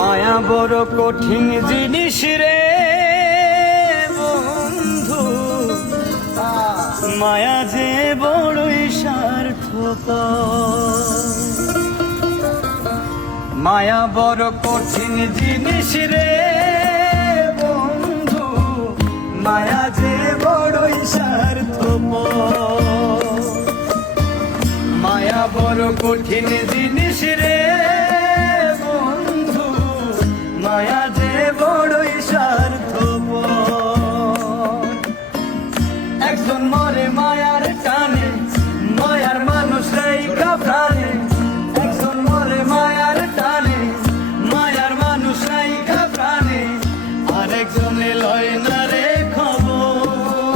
মায়া বড় কঠিন জিনিস রে বন্ধু, মায়া যে বড়ই স্বার্থপর। মায়া বড় কঠিন জিনিস রে বন্ধু, মায়া যে বড়ই স্বার্থপর। মায়া বড় কঠিন জিনিস রে বন্ধু, মায়া যে বড়ই স্বার্থপর। একজন মরে মায়ার টানে, মায়ার মানুষ রাইখা প্রাণে। একজন মরে মায়ার টানে, মায়ার মানুষ রাইখা প্রাণে। আরেকজনে লয় না রে খবর,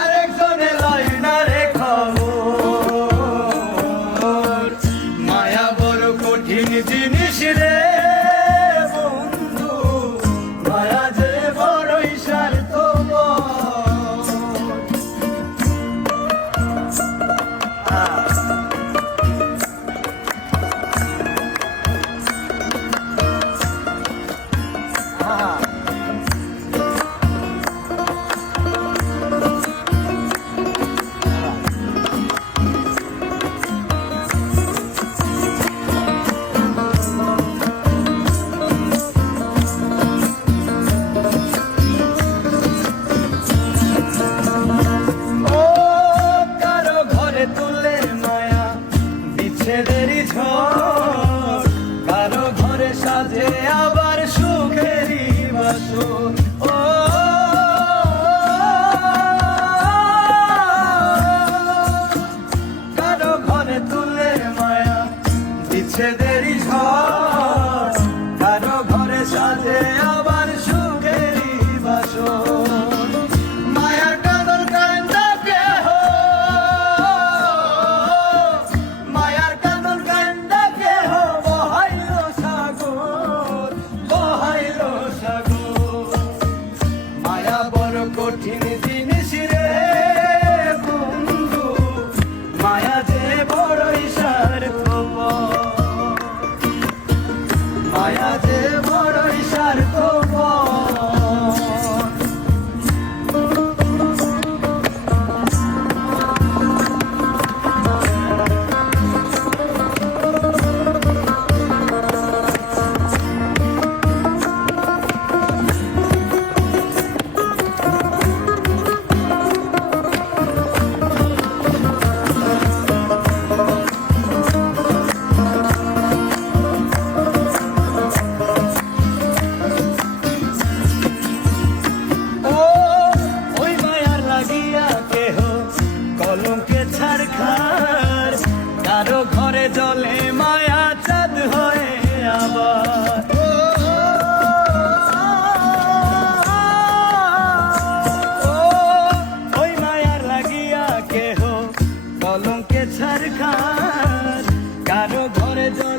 আরেকজনে লয় না রে খবর। মায়া বড় কঠিন জিনিস রে বন্ধু, মায়া যে বড়ই স্বার্থপর। বিচ্ছেদেরই ঝড় কারো ঘরে সাজে আবার সুখেরই বাসর। ও কারো ঘরে তুলে মায়া বিচ্ছেদেরই ঝড়, কারো ঘরে সাজে আবার সুখেরই বাসর। মায়ার কাঁদন কান্দা কেহ, মায়ার কাঁদন কান্দা কেহ বহাইল সাগর, বহাইল সাগর। মায়া বড় কঠিন জিনিস রে বন্ধু, মায়া যে বড়ই স্বার্থপর। মায়া যে বড়ই স্বার্থপর। কলঙ্কে ছাড়খার কারো ঘরে জলে মায়া চাঁদ হয়ে আবার। ওই মায়ার লাগিয়া কেহ কলঙ্কে ছাড়খার কারো ঘরে জলে